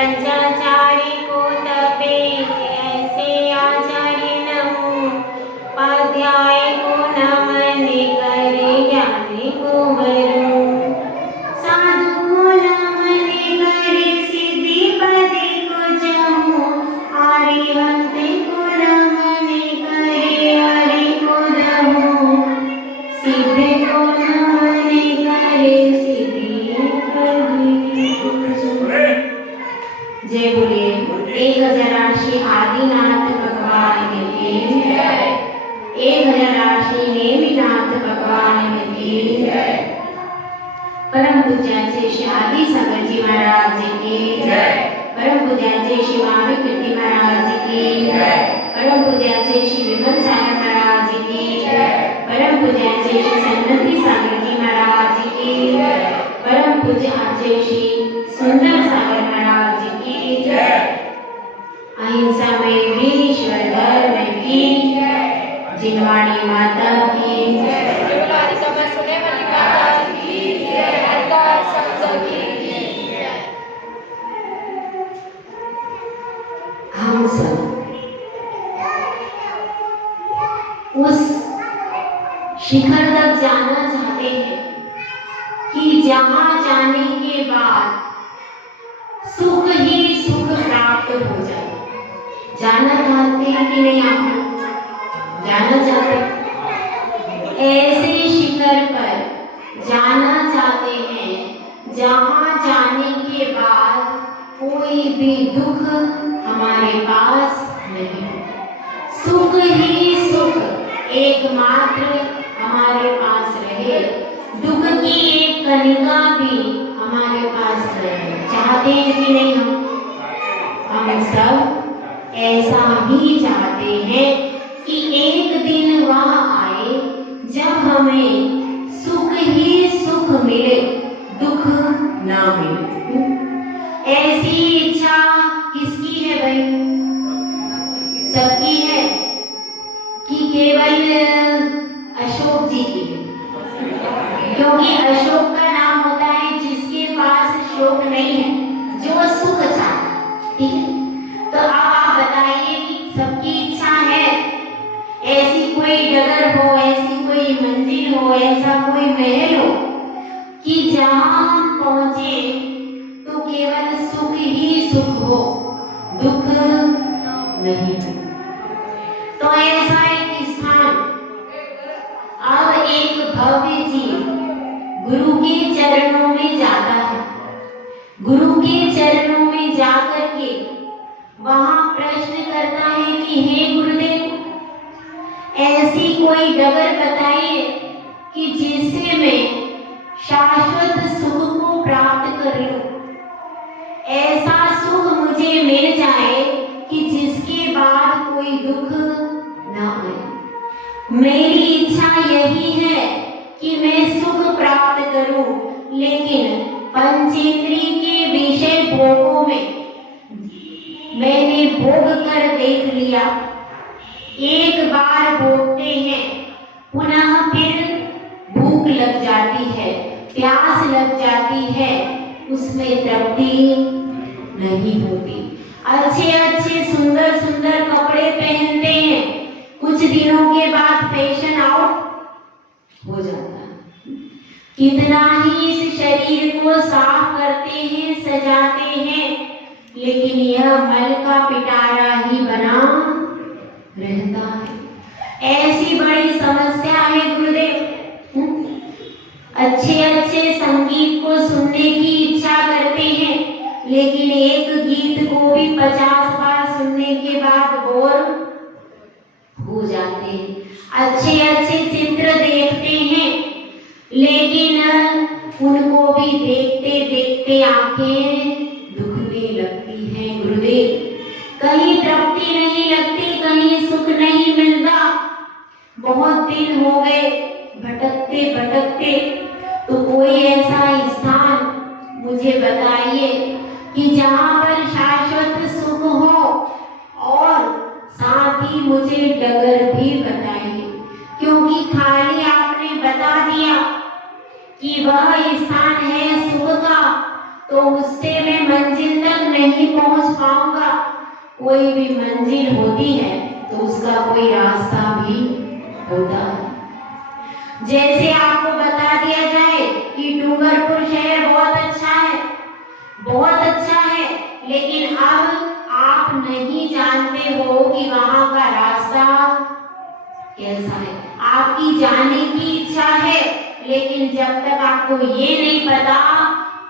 पंचाचार्य को तपे ऐसे आचार्य नमो उपाध्याय को नमन करे ज्ञानी को वरो साधु को नमन करे सिद्धि पदे को जमो आर्यवंत को नमन करे हरि को रमो सिद्ध को नमन करे सिद्धि पदे जय बोलिए 1008 आदिनाथ भगवान की जय 1008 नेमिनाथ भगवान की जय परम पूज्य श्री आदि शंकर जी महाराज की जय परम पूज्य श्री स्वामी कीर्ति महाराज की जय परम पूज्य श्री विमल सागर महाराज की जय परम पूज्य श्री सन्नति सागर जी महाराज की जय परम पूज्य श्री सुंदर सागर महाराज की जय अहिंसा में वीरेश्वर धर्म की जय जिनवाणी माता की जय हम सब उस शिखर तक जाना चाहते हैं कि जहां जाने के बाद सुख ही सुख प्राप्त हो जाए। जाना चाहते हैं कि नहीं? आप जाना चाहते हैं? ऐसे शिखर पर जाना चाहते हैं जहां जाने के बाद कोई भी दुख हमारे पास नहीं, सुख ही सुख एकमात्र हमारे पास रहे, दुख की एक कणिका भी हमारे पास रहे। चाहते हैं कि नहीं? हम सब ऐसा ही चाहते हैं कि एक दिन वह आए जब हमें सुख ही सुख मिले, दुख ना मिले। ऐसी इच्छा किसकी है भाई? सबकी है कि केवल अशोक जी की? क्योंकि अशोक का नाम होता है जिसके पास शोक नहीं है, जो सुख चाहता। ठीक है, तो अब आप बताइए कि सबकी इच्छा है ऐसी कोई डगर हो, ऐसी कोई मंजिल हो, ऐसा कोई महल हो कि जहां हम पहुंचे तो केवल सुख ही सुख हो, दुख नहीं। तो ऐसा एक स्थान, अब एक भव्य जीव गुरु के चरणों में जाता है। गुरु के चरणों में जाकर के वहां प्रश्न करता है कि हे गुरुदेव, ऐसी कोई डगर बताइए कि जिससे मैं शाश्वत सुख को प्राप्त कर लूं, ऐसा सुख मुझे मिल जाए कि जिसके बाद कोई दुख ना आए। मेरी इच्छा यही है कि मैं सुख प्राप्त करूं, लेकिन पंचेंद्रिय के विषय भोगों में मैंने भोग कर देख लिया। एक बार भोगते हैं, पुनः फिर भूख लग जाती है, प्यास लग जाती है, उसमें तृप्ति नहीं होती। अच्छे अच्छे सुंदर सुंदर कपड़े पहनते हैं, कुछ दिनों के बाद फैशन आउट हो जाता है। कितना ही इस शरीर को साफ करते हैं, सजाते हैं, लेकिन यह मल का पिटारा ही बना रहता है। ऐसी बड़ी समस्या है गुरुदेव। अच्छे अच्छे संगीत को सुनने की इच्छा करते हैं, लेकिन एक गीत को भी 50 बार सुनने के बाद बोर हो जाते हैं। अच्छे अच्छे चित्र देखते हैं, लेकिन उनको भी देखते देखते आंखें दुखने लगती हैं गुरुदेव। कहीं तृप्ति नहीं लगती, कहीं सुख नहीं मिलता। बहुत दिन हो गए भटकते भटकते, तो कोई ऐसा स्थान मुझे बताइए कि जहाँ पर शाश्वत सुख हो, और साथ ही मुझे डगर भी बताइए, क्योंकि खाली आपने बता दिया कि वह स्थान है सुख का, तो उससे मैं मंजिल तक नहीं पहुंच पाऊंगा। कोई भी मंजिल होती है तो उसका कोई रास्ता भी होता है। जैसे आपको बता दिया जाए कि डूंगरपुर शहर बहुत अच्छा है, बहुत अच्छा है, लेकिन अब आप नहीं जानते हो कि वहां का रास्ता कैसा है। आपकी जाने की इच्छा है, लेकिन जब तक आपको ये नहीं पता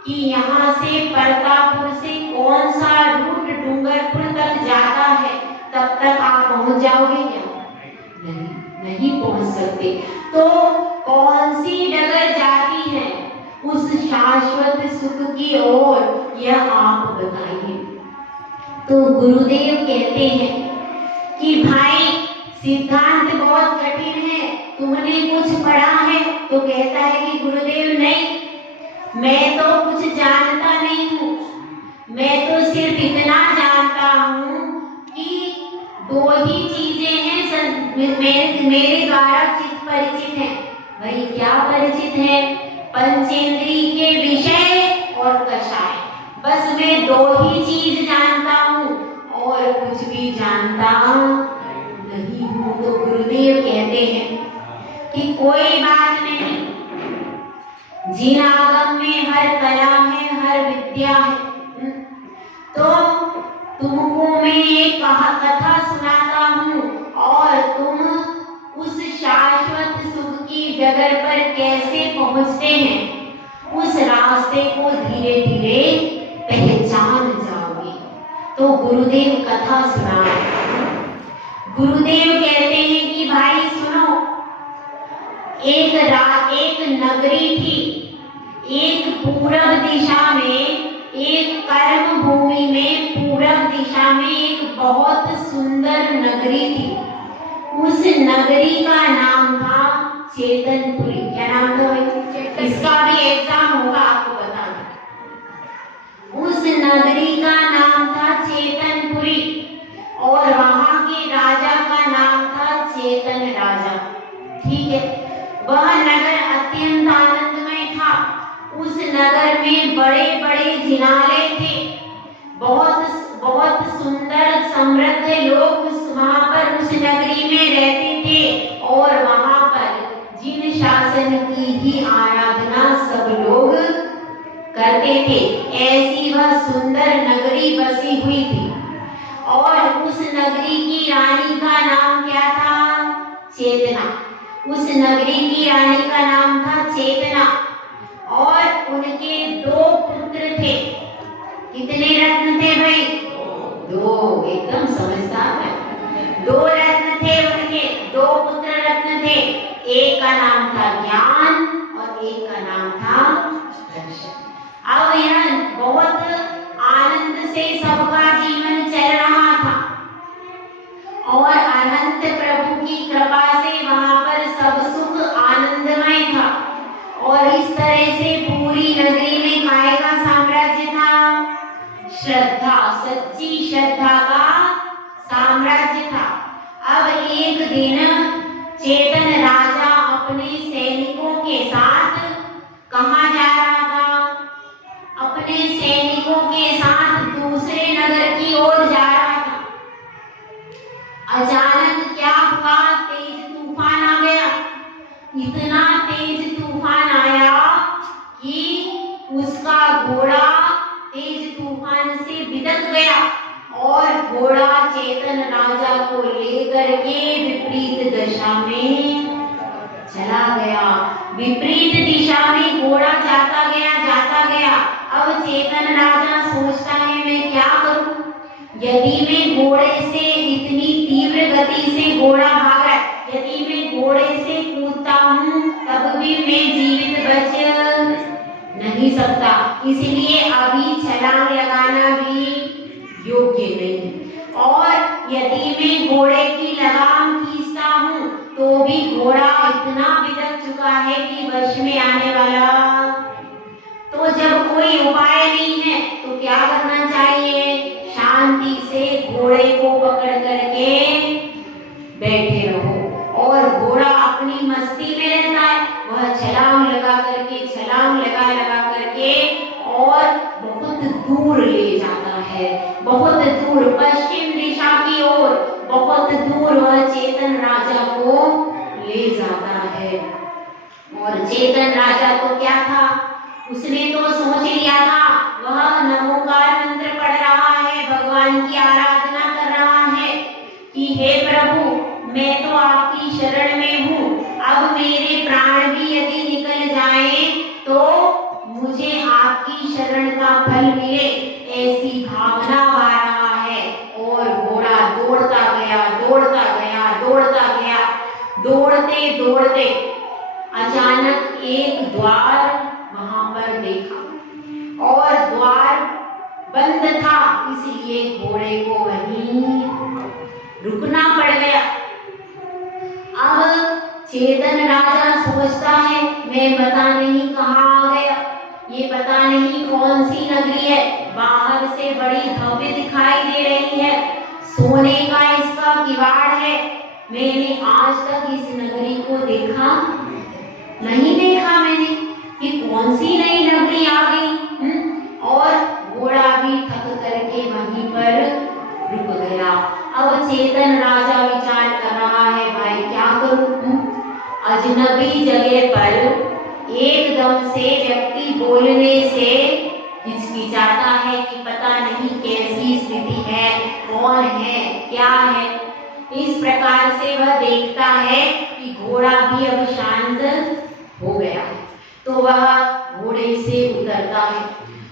कि यहाँ से प्रतापपुर से कौन सा रूट डूंगरपुर तक जाता है, तब तक आप पहुंच जाओगे क्या? नहीं पहुंच सकते। तो कौन सी डगर जाती है उस शाश्वत सुख की ओर, यह आप बताइए। तो गुरुदेव कहते हैं कि भाई सिद्धांत बहुत कठिन है, तुमने कुछ पढ़ा है? तो कहता है कि गुरुदेव नहीं, मैं तो कुछ जानता नहीं हूँ, मैं तो सिर्फ इतना जानता हूँ कि दो ही चीजें हैं मेरे द्वारा चित्त परिचित है। भाई क्या परिचित है? पंचेंद्रिय के विषय और कषाय। बस मैं दो ही चीज जानता हूँ और कुछ भी जानता नहीं हूँ। तो गुरुदेव कहते हैं कि कोई बात नहीं, जिन आगम में हर कला है, हर विद्या है। तो तुमको मैं एक कथा सुनाता हूँ और तुम उस शाश्वत सुख की डगर पर कैसे पहुंचते हैं, उस रास्ते को धीरे धीरे पहचान जाओगे। तो गुरुदेव कथा सुना। गुरुदेव कहते हैं कि भाई सुनो, एक नगरी थी, एक पूरब दिशा में, एक कर्म भूमि में पूरब दिशा में एक बहुत सुंदर नगरी थी। उस नगरी का नाम था चेतनपुरी। क्या नाम था भाई? इसका भी एग्जाम होगा, आपको बताना। उस नगरी का नाम था चेतनपुरी और वहां के राजा का नाम था चेतन राजा। ठीक है, वह नगर अत्यंत आनंदमय था। उस नगर में बड़े बड़े जिनाले थे, बहुत बहुत सुंदर समृद्ध लोग वहां पर उस नगरी में रहते थे और वहां पर जिन शासन की ही आराधना सब लोग करते थे। ऐसी वह सुंदर नगरी बसी हुई थी और उस नगरी की रानी का नाम क्या था? चेतना। उस नगरी की रानी का नाम था चेतना और उनके दो पुत्र थे। कितने रत्न थे भाई? दो। एकदम समझदार है। दो रत्न थे उनके, दो पुत्र रत्न थे। एक का नाम था ज्ञान और एक का नाम था दर्शन। अब यह बहुत आनंद से सबका जीवन चल रहा था और अनंत प्रभु की कृपा से वहां पर सब सुख आनंदमय था। और इस तरह से पूरी नगरी में काय का साम्राज्य था? श्रद्धा, सच्ची श्रद्धा का साम्राज्य था। अब एक दिन चेतन राजा अपने सैनिकों के साथ कहाँ जा रहा था? अपने सैनिकों के साथ दूसरे नगर की ओर जा रहा था। अचानक क्या हुआ? तेज तूफान आ गया। इतना तेज तूफान आया कि उसका घोड़ा तेज तूफान से बिदक गया और घोड़ा चेतन राजा को लेकर के विपरीत दिशा में चला गया। विपरीत दिशा में घोड़ा जाता गया। अब चेतन राजा सोचता है मैं क्या करूं? यदि मैं घोड़े से इतनी तीव्र गति से घोड़ा भागा, यदि मैं घोड़े से कूदता हूं तब भी मैं जीवित बच नहीं सकता, इसलिए अभी छलांग लगाना भी योग्य नहीं। और यदि मैं घोड़े की लगाम खींचता हूँ तो भी घोड़ा इतना बिदक चुका है कि वश में आने वाला। तो जब कोई उपाय नहीं है तो क्या करना चाहिए? शांति से घोड़े को पकड़ करके बैठे रहो और घोड़ा अपनी मस्ती में रहता है। वह छलांग लगा करके और दूर ले जाता है, बहुत दूर पश्चिम दिशा की ओर, बहुत दूर वह चेतन राजा को ले जाता है। और चेतन राजा तो क्या था, उसने तो सोच लिया था, वह नमोकार मंत्र पढ़ रहा है, भगवान की आराधना कर रहा है कि हे प्रभु मैं तो आपकी शरण में हूँ, अब मेरे प्राण भी यदि निकल जाएं तो मुझे आपकी शरण का फल मिले, ऐसी भावना आ रहा है। और घोड़ा दौड़ता गया, दौड़ता गया, दौड़ता गया, दौड़ते दौड़ते अचानक एक द्वार वहां पर देखा और द्वार बंद था, इसलिए घोड़े को वहीं रुकना पड़ गया। अब चेतन राजा सोचता है मैं पता नहीं कहाँ आ गया, ये पता नहीं कौन सी नगरी है, बाहर से बड़ी भव्य दिखाई दे रही है, सोने का इसका किवाड़ है, मैंने आज तक इस नगरी को देखा नहीं, देखा मैंने कि कौन सी नई नगरी आ गई। और घोड़ा भी थक करके वहीं पर रुक गया। अब चेतन राजा विचार कर रहा है भाई क्या करूं, अजनबी जगह पर एकदम से व्यक्ति बोलने से हिचकिचाता है कि पता नहीं कैसी स्थिति है, कौन है, क्या है। इस प्रकार से वह देखता है कि घोड़ा भी अब शांत हो गया, तो वह घोड़े से उतरता है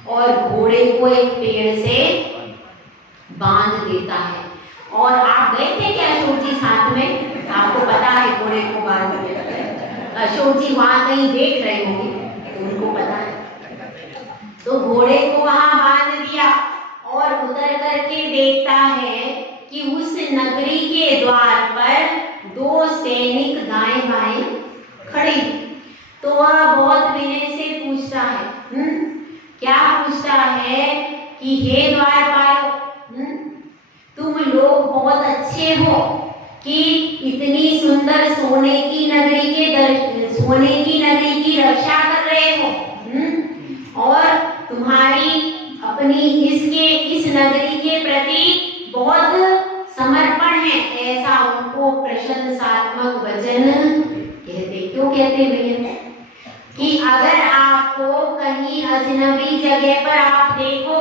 और घोड़े को एक पेड़ से बांध देता है। और आप गए थे क्या अशोक जी साथ में? आपको पता है घोड़े को बांध देता है, अशोक जी वहां कहीं देख रहे होंगे तो उनको पता है। तो घोड़े को वहां बांध दिया और उतर करके देखता है कि उस नगरी के द्वार पर 2 सैनिक दाएं बाएं खड़े। तो वह बहुत विनय से पूछता है, क्या पूछता है कि हे द्वारपाल, तुम लोग बहुत अच्छे हो कि इतनी सुंदर सोने की नगरी की रक्षा कर रहे हो, और तुम्हारी अपनी इस नगरी के प्रति बहुत समर्पण है, ऐसा उनको प्रशंसात्मक वचन कहते। क्यों कहते भैया? कि अगर आपको कहीं अजनबी जगह पर आप देखो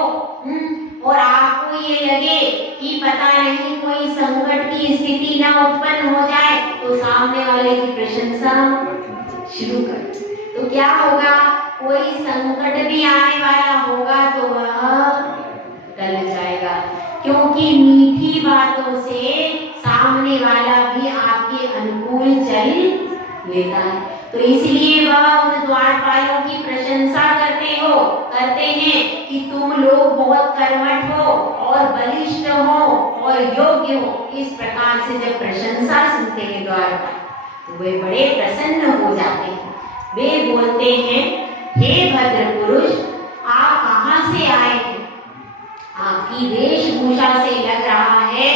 और आपको ये लगे कि पता नहीं कोई संकट की स्थिति ना उत्पन्न हो जाए, तो सामने वाले की प्रशंसा शुरू कर। तो क्या होगा, कोई संकट भी आने वाला होगा तो वह टल जाएगा, क्योंकि मीठी बातों से सामने वाला भी आपके अनुकूल चल लेता है। तो इसलिए वह उन द्वारपालों की प्रशंसा करते हैं कि तुम लोग बहुत कर्मठ हो और बलिष्ठ हो और योग्य हो। इस प्रकार से जब प्रशंसा सुनते हैं द्वारपाल तो वे बड़े प्रसन्न हो जाते हैं। वे बोलते हैं, हे भद्र पुरुष, आप कहाँ से आए हैं? आपकी वेशभूषा से लग रहा है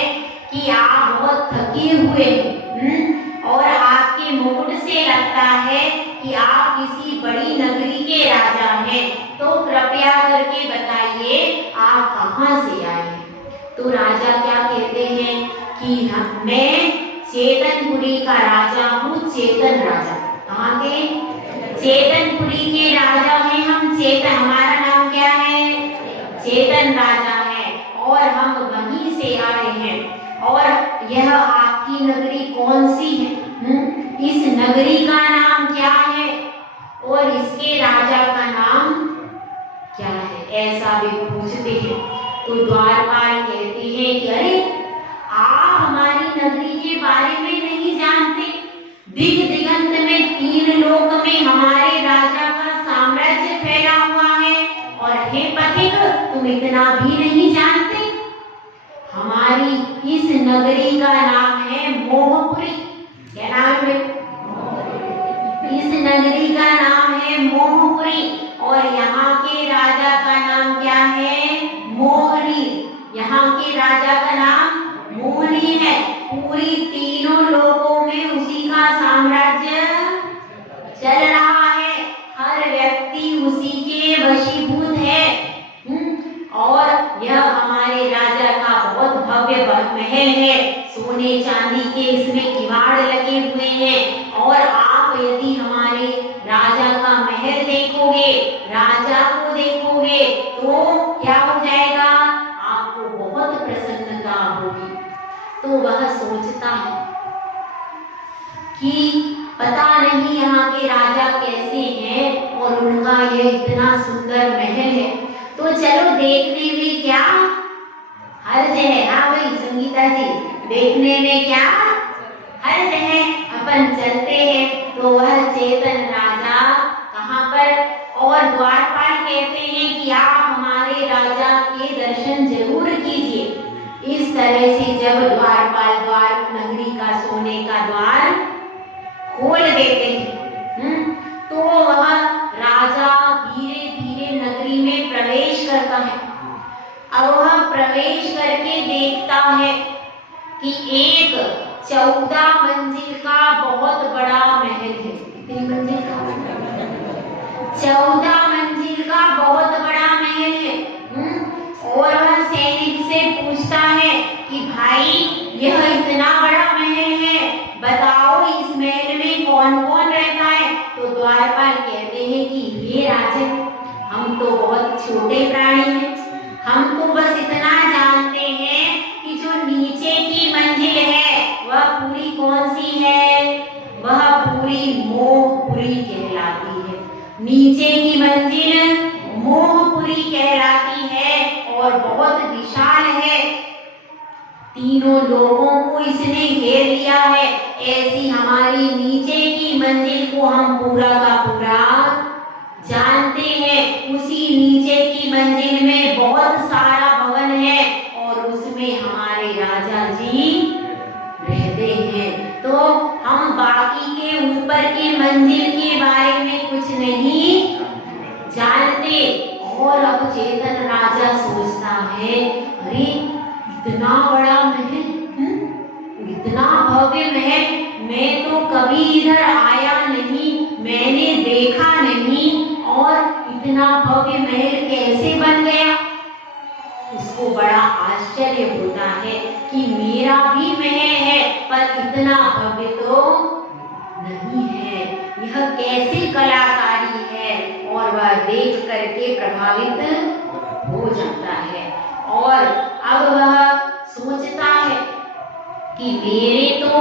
कि आप बहुत थके हुए हैं, और आपके मुकुट से लगता है कि आप किसी बड़ी नगरी के राजा हैं। तो कृपया करके बताइए आप कहाँ से आए हैं? तो राजा क्या कहते हैं कि मैं चेतनपुरी का राजा हूँ, चेतन राजा। कहाँ के? चेतनपुरी के राजा हैं हम। चेतन, हमारा नाम क्या है? चेतन राजा है, और हम वहीं से आए हैं। और यह आपकी नगरी कौन सी है? इस नगरी का नाम क्या है और इसके राजा का नाम क्या है? ऐसा भी पूछते हैं। तो द्वारपाल कहते हैं कि अरे आप हमारी नगरी के बारे में नहीं जानते, दिग दिगंत में 3 लोक में हमारे राजा का साम्राज्य फैला हुआ है, और हे पथिक तुम इतना भी नहीं जानते? हमारी इस नगरी का नाम है मोहपुरी। क्या नाम है? इस नगरी का नाम है मोहपुरी, और यहाँ के राजा का नाम क्या है? मोहनी। यहाँ के राजा का नाम मोहनी है। पूरी 3 लोकों में उसी का साम्राज्य चल रहा है, हर व्यक्ति उसी के वशीभूत है। यह हमारे राजा का बहुत भव्य महल है, सोने चांदी के इसमें किवाड़ लगे हुए हैं। और आप यदि हमारे राजा का महल देखोगे, राजा को देखोगे, तो क्या हो जाएगा, आपको बहुत प्रसन्नता होगी। तो वह सोचता है कि पता नहीं यहाँ के राजा कैसे हैं और उनका यह इतना सुंदर महल है, तो चलो देखने में क्या हर्ज है। हाँ भाई संगीता जी, देखने में क्या हर्ज है, अपन चलते हैं। तो वह चेतन राजा कहाँ पर, और द्वारपाल कहते हैं कि आप हमारे राजा के दर्शन जरूर कीजिए। इस तरह से जब द्वारपाल द्वार नगरी का सोने का द्वार खोल देते हैं, तो वह राजा धीरे धीरे नगरी में प्रवेश करता है। अब वह प्रवेश करके देखता है कि एक 14 मंजिल का बहुत बड़ा महल है। कितनी मंजिल का? 14 मंजिल का बहुत बड़ा महल है। और वह सैनिक से पूछता है कि भाई यह इतना बड़ा महल है, बताओ इस महल में कौन कौन रहता है? तो द्वारपाल कहते हैं कि हे राजन, हम तो बहुत छोटे प्राणी हैं, हम तो बस इतना जानते हैं कि जो नीचे की मंजिल है वह पूरी कौन सी है, वह पूरी मोहपुरी कहलाती है। नीचे की मंजिल मोहपुरी कहलाती है और बहुत विशाल है, तीनों लोगों को इसने घेर लिया है। ऐसी हमारी नीचे की मंजिल को हम पूरा का पूरा जानते हैं। उसी नीचे की मंजिल में बहुत सारा भवन है और उसमें हमारे राजा जी रहते हैं। तो हम बाकी के ऊपर की मंजिल के बारे में कुछ नहीं जानते। और अब चेतन राजा सोचता है, अरे इतना बड़ा महल, इतना भव्य महल, मैं तो कभी इधर आया नहीं, मैंने देखा नहीं, और इतना भव्य महल कैसे बन गया? उसको बड़ा आश्चर्य होता है कि मेरा भी महल है पर इतना भव्य तो नहीं है, यह कैसे कलाकारी है? और वह देख करके प्रभावित हो जाता है। और अब वह सोचता है कि मेरे तो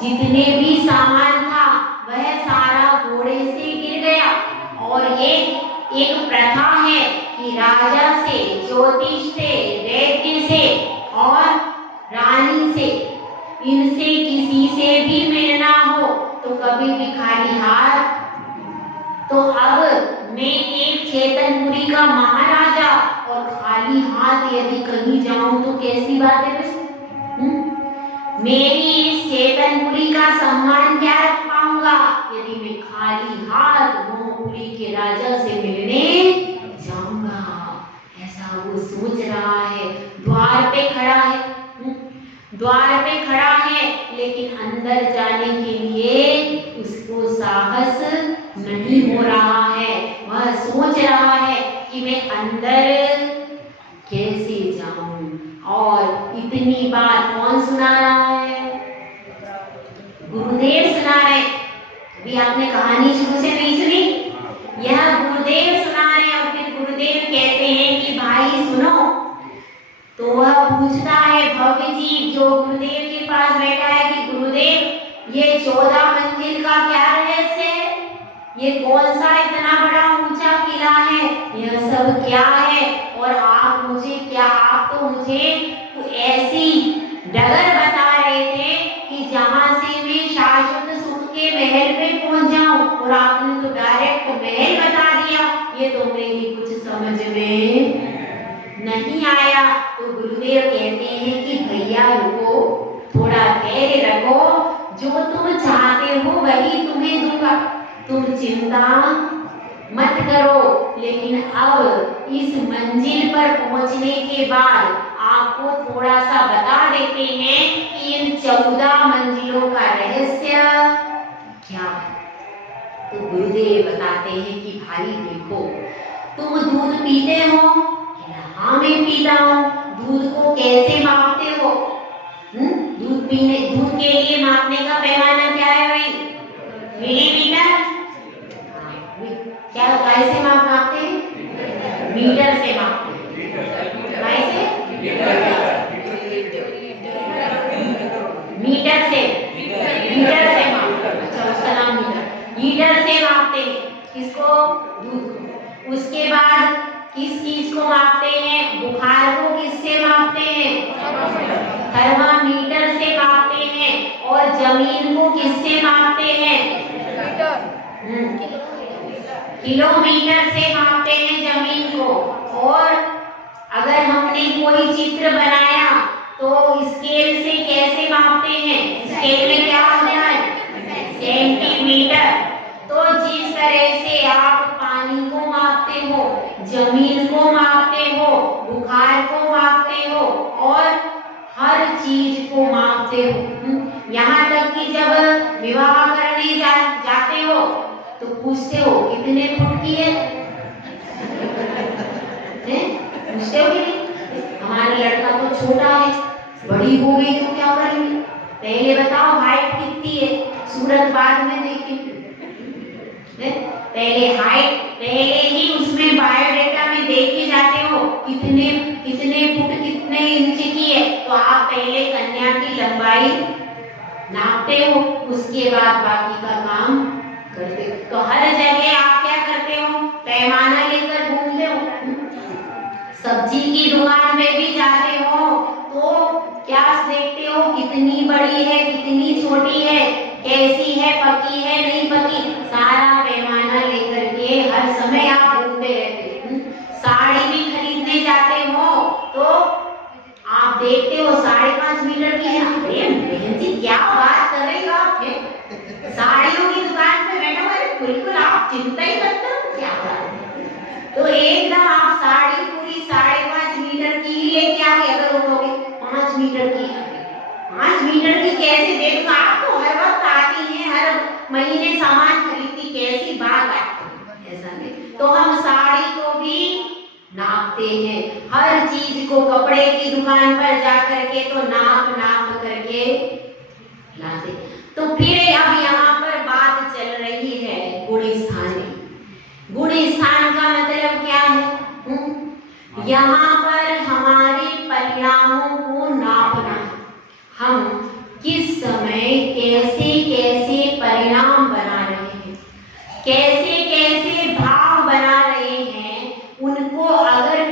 जितने भी सामान था वह सारा घोड़े से गिर गया। और एक प्रथा है कि राजा से, ज्योतिष से, वैद्य से और रानी से, इनसे किसी से भी मिलना हो तो कभी भी खाली हाथ। तो अब मैं एक चेतनपुरी का महाराजा और खाली हाथ यदि कहीं जाऊं तो कैसी बात है वैसे? मेरी इस चेतनपुरी का सम्मान क्या रख पाऊंगा यदि मैं खाली हाथ मोहपुरी के राजा से मिलने जाऊंगा? ऐसा वो सोच रहा है। द्वार पे खड़ा है, द्वार पे खड़ा है, लेकिन अंदर जाने के लिए उसको साहस नहीं हो रहा है। वह सोच रहा है कि मैं अंदर कैसे जाऊं। और इतनी बात कौन सुना रहा है? गुरुदेव सुना रहे। अभी आपने कहानी शुरू से नहीं सुनी, यह गुरुदेव सुना रहे। और फिर गुरुदेव कहते हैं कि भाई सुनो। तो वह पूछता है भव्य जीव जो गुरुदेव के पास बैठा है कि गुरुदेव ये 14 मंजिल का क्या रहस्य है? ये कौन सा इतना बड़ा ऊंचा किला है? यह सब क्या है? और आप तो मुझे ऐसी डगर बता रहे थे कि जहां से मैं शाश्वत सुख के महल पे पहुंच जाऊं, और आपने तो डायरेक्ट महल बता दिया। ये तो मेरी कुछ समझ में नहीं आया। तो गुरुदेव कहते हैं कि भैया रुको, थोड़ा धैर्य रखो, जो तुम चाहते हो वही तुम्हें दूंगा, तुम चिंता मत करो। लेकिन अब इस मंजिल पर पहुंचने के बाद आपको थोड़ा सा बता देते हैं कि इन 14 मंजिलों का रहस्य क्या है। तो गुरुदेव बताते हैं कि भाई देखो, तुम दूध पीते हो, हाँ मैं पीता हूँ। दूध को कैसे मापते हो? दूध के लिए मापने का पैमाना क्या है भाई? मिलीमीटर। क्या कैसे मापते हैं? मीटर से मापते हैं। कैसे? मीटर से मापते हैं। अच्छा, उसका नाम मीटर से मापते हैं। किसको? दूध को। उसके बाद किस चीज को मापते हैं? बुखार को किससे मापते हैं? थर्मामीटर से मापते हैं। और जमीन को किससे मापते हैं? किलोमीटर से मापते हैं जमीन को। और अगर हमने कोई चित्र बनाया तो स्केल से कैसे मापते हैं? स्केल में क्या होता है? सेंटीमीटर। तो जिस तरह से आप पानी को मापते हो, जमीन को मापते हो, बुखार को मापते हो और हर चीज को मापते हो। यहाँ तक कि जब विवाह करने जाते हो तो पूछते हो कितने फुट की है? पूछते हो कि नहीं? हमारा लड़का तो छोटा है, बड़ी हो गई तो क्या करेंगे? पहले बताओ हाइट कितनी है, सूरत बाद में देखेंगे। पहले ही उसमें बायोडेटा में देखे जाते हो कितने फुट कितने इंच की है, तो आप पहले कन्या की लंबाई नापते हो, उसके बाद बाकी का काम करते हो। तो हर जगह आप क्या करते हो? पैमाना लेकर घूमते हो। सब्जी की दुकान में भी जाते हो तो क्या देखते हो? कितनी बड़ी है, कितनी छोटी है, कैसी है, पकी है नहीं पकी, सारा पैमाना लेकर के हर समय आप घूमते रहते हो। साड़ी भी खरीदने जाते हो तो आप देखते हो 5.5 मीटर की है। अरे बहन जी क्या बात कर रहे हो आप? साड़ियों की दुकान पे बैठे हुए, बिल्कुल आप चिंता ही करते हो क्या बात है? तो एकदम आप साड़ी पूरी 5.5 मीटर की ही लेके आ गए। अगर उठोगे 5 मीटर की, 5 मीटर की कैसे दे दूंगा? आपको हर वक्त आती है, हर महीने सामान खरीदती, कैसी बात है? ऐसा नहीं। तो हम साड़ी को भी नापते हैं, हर चीज को। कपड़े की दुकान पर जाकर के तो नाप करके लाते। तो फिर अब यहाँ पर बात चल रही है गुण स्थान की। गुण स्थान का मतलब क्या है? यहाँ पर हमारे परिणामों को नापना, हम किस समय